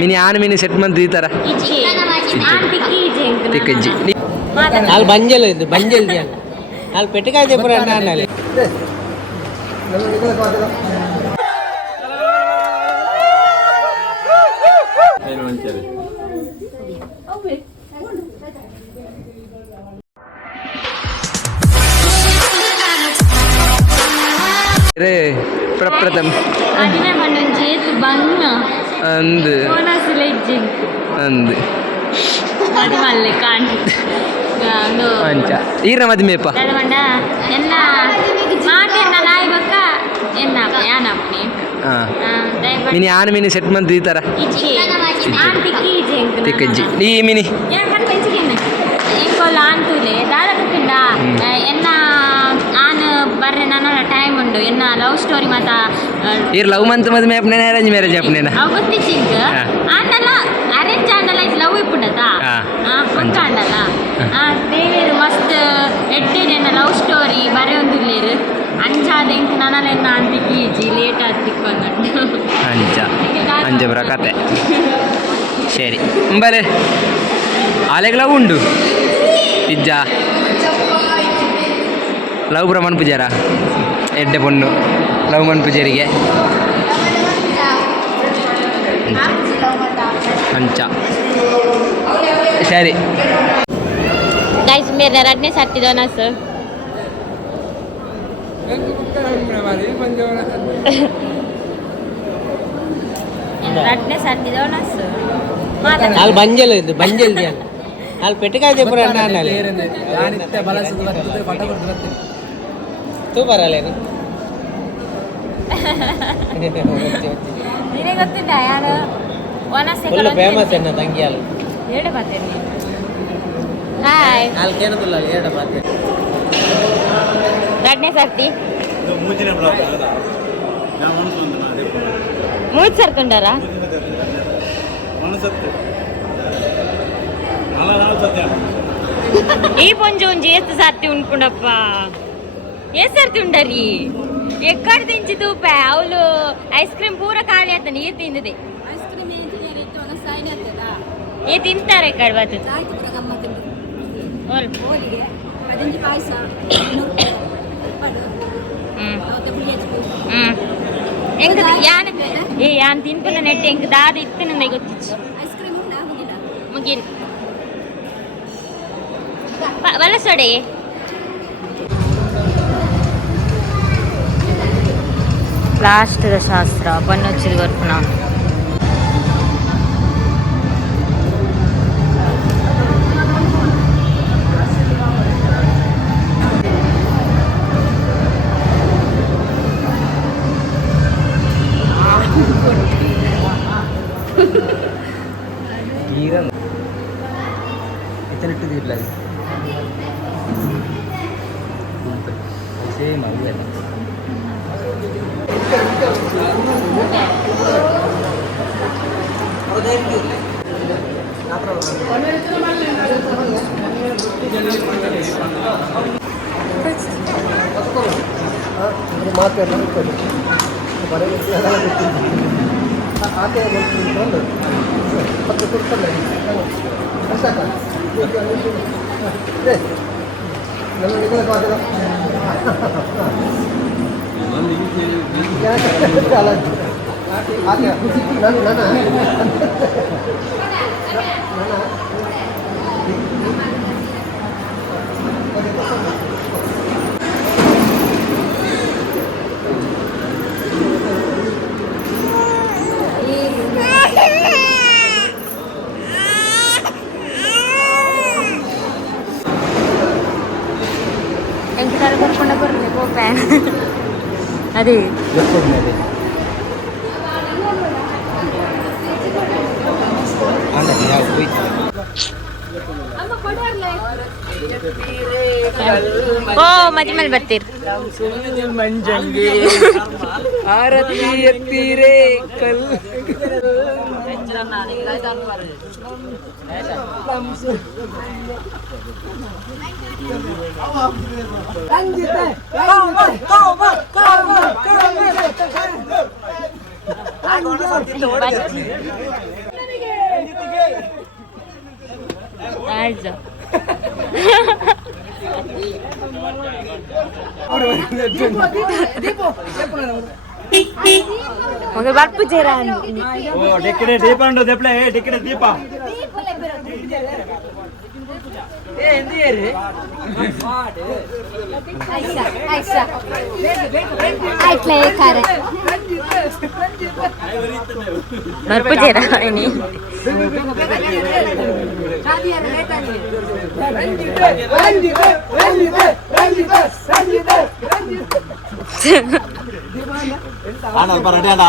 Mini on mini set month ಈ ತರ ತಿಕ್ಕಜ್ಜಿ ಅಲ್ಲಿ ಬಂಜಲ್ ಇದು ಬಂಜಲ್ ಅಲ್ಲಿ ಪೆಟ್ಟಿಕಾಯಿ ದೇಪುರ ಅಲ್ಲಿ ಪ್ರಪ್ರಥಮ ಅಂದು ಅಂದು Madimalen kan. Anca. Ira madime pa. Dalamanda yenna maate nanala ibakka yenna yana apni. Mini aan mini set man di tara. Thikkije. Aan thikkije. Thikkije. Ni mini. Ya kan penchikenne. Eko laan tule dala kutunda yenna aan barre nanala time undu yenna love story mata. Ir love month madime apne na arrange marriage apne na. Agotti chinga. Aanala arrange aanala is love ipudata. ಪಕ್ಕಂಡಲ್ಲ ದೇವೇರು ಮಸ್ತ್ ಎಡ್ಡೆನ love story ಬರೆಯೊಂದಿಲ್ಲೇರು ಅಂಚಾದ ಎಂಕ್ ನನಲೆನ್ನ ಅಂತಿಕ್ಕಿ easy late ಆಗಿ ತಿಕ್ಕೊಂಡ್ಡು ಅಂಜ ಬರ ಕತೆ ಸರಿ ಬರೇ ಆಲೆಗ್ love ಉಂಡು ಇಜ್ಜ love ಬ್ರ ಮನ್ಪುಜಾರ ಎಡ್ಡೆ ಪೊಣ್ಣು ಲವ್ ಮನ್ಪುಜರಿಗೆ ಅಂಚ ಸರಿ गाइस मेरे रटने साथी दो ना सर रटने साथी दो ना सर ಅಲ್ಲಿ ಬಂಜಲ್ ಇದು ಬಂಜಲ್ ಅಲ್ಲಿ ಪೆಟ್ಟಿಕಾಯಿ ದೇಪುರ ಅಲ್ಲಿ ತೂ ಬರಲ್ಲೇನು ನಿನಗೆ ಗೊತ್ತಿಲ್ಲ ಯಾರು ಫುಲ್ ಫೇಮಸ್ ಎನ್ನ ತಂಗಿ ಅಲ್ಲಿ ಹೇಳ ಬರ್ತೇನೆ ಹಾಯ್ ಅಲ್ಲಿ ಕೇಳೋದಿಲ್ಲ ಅಲ್ಲಿ ಹೇಳ ಬರ್ತೇನೆ ರಡ್ನೆ ಸರ್ತಿ ಮೂರು ಸರ್ಕೊಂಡಾರ ಈ ಪೊಂಜ ಒಂಜಿ ಎಷ್ಟು ಸರ್ತಿ ಉಂಡ್ಕೊಂಡಪ್ಪ ಎಷ್ಟು ಸರ್ತಿ ಉಂಡರಿ ಎಕ್ಕಡ ತಿಂಚಿ ತೂಪ ಅವಳು ಐಸ್ ಕ್ರೀಮ್ ಪೂರ ಖಾಲಿ ಆತ ನೀರು ತಿಂದಿದೆ ಏ ತಿಂತಾರೆ ಕಡೆ ಬರ್ತದೆ ಹೆಂಗ ಯಾನ ಏ ಯಾನ್ ತಿನ್ಪುನ ನೆಟ್ಟು ಹೆಂಗ ದಾದ ಇತ್ತು ನನಗೆ ಗೊತ್ತಿಚ್ಚು ಮುಗಿನ್ ವಲಸೊಡೆ ಲಾಸ್ಟ್ ಶಾಸ್ತ್ರ ಬನ್ನೊಚ್ಚಿದ ಬರ್ಪುನ అదే ಓ ಮದಿಮಲ್ ಬರ್ತೀರಿ ಮಂಜಂಗೆ ಆರತಿ ಎತ್ತೀರೆ ಕಲ್ ಆಯ್ತು ಮಗ ಬರ್ಪು ಜೇರ ಓ ಡೆಕ್ಕಡೆ ದೀಪ ಉಂಟು ದೆಪ್ಲೆ ಡೆಕ್ಕಡೆ ದೀಪ ಏ ಎಂದಿಯರಿ ಐಸಾ ಐಸಾ ಐಟ್ಲೆ ಕಾರೆ ಬರ್ಪು ಜೇರ ಇನಿ ಆನಲ್ ಬರ ರೆಡಿ ಅಣ್ಣ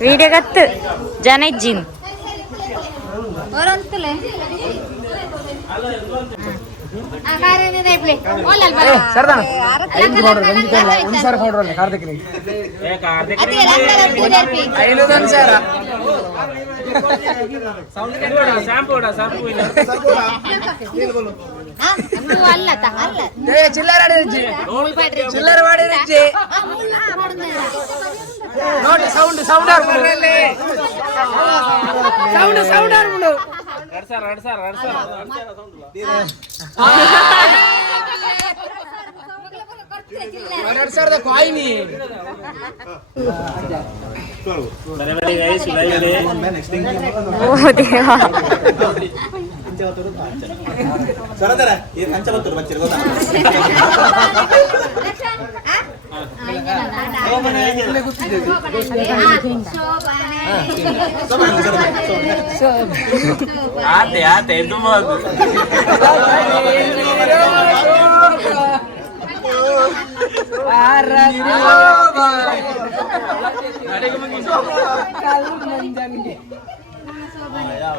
വീഡിയോ കത്ത് ജനജിൻ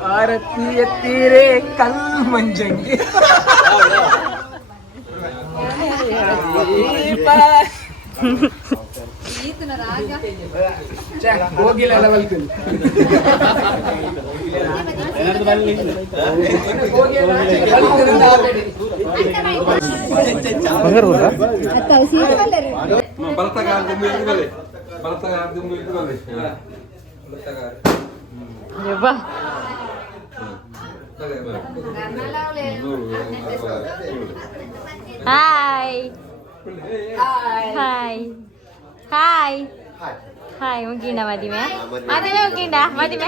ಆರತಿ ಎತ್ತೀರೆ ಕಲ್ ಮಂಜಂಗಿ ಹೋಗಿಲ್ಲ ಹಾಯ್ ಹಾಯ್ ಹಾಯ್ ಹಾಯ್ ಮುಗಿಂಡ ಮದಿಮೆ ಮದಿಮೆ ಮುಗಿಂಡ ಮದಿಮೆ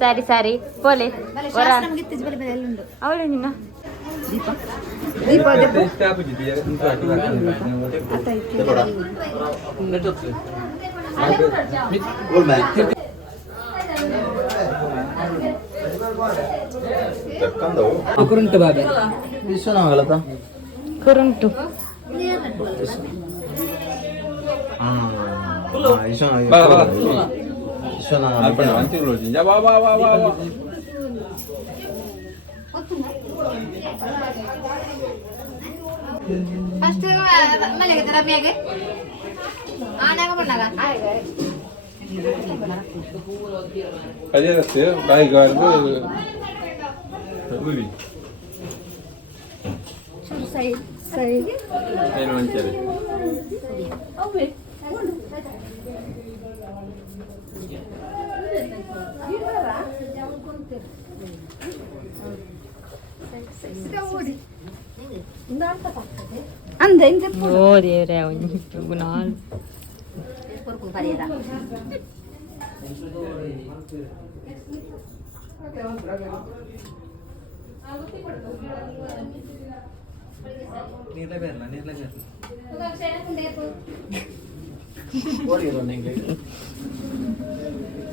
ಸರಿ ಸರಿ ಬೋಲೆ ಅವಳು ನಿನ್ನ ಕುರುಂಟು ಬಾಬೆ ವಿಶ್ವನಾಗಲತ ಕುರುಂಟು ಫಸ್ಟ್ ಮನೆಗೆ ರಮ್ಯಾಗೆ ಆನಾಗ ಬಂದಾಗ ಅದೇ ರಸ್ತೆ ಬಾಯಿಗಾರ್ದು ಉಳಿ ಸೈಡ್ ಸೈಡ್ ಏನು ಅಂತಾರೆ ಅಂದೆ ಓ ದೇವ್ರೆ ಅವನು ನಾಲ್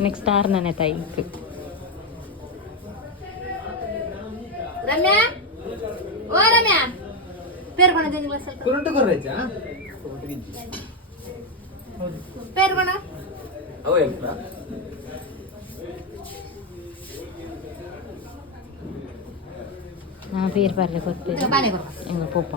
ನೆಕ್ಸ್ಟ್ ಆರ್ನನೆ ತಾಯಿಕ್ ರಮ್ಯಾ ಓ ರಮ್ಯಾ ಪೇರ್ ಬಣ ದೇನಿ ಸ್ವಲ್ಪ ಕುರುಂಟು ಕೊರ್ರೇಚಾ ಪೇರ್ ಬಣ ಅವ ಎಂತ ನಾ ಪೇರ್ ಬರ್ರೆ ಕೊಡ್ತೇನೆ ಬಾನೆ ಕೊಡು ಎಂಗ ಪೋಪ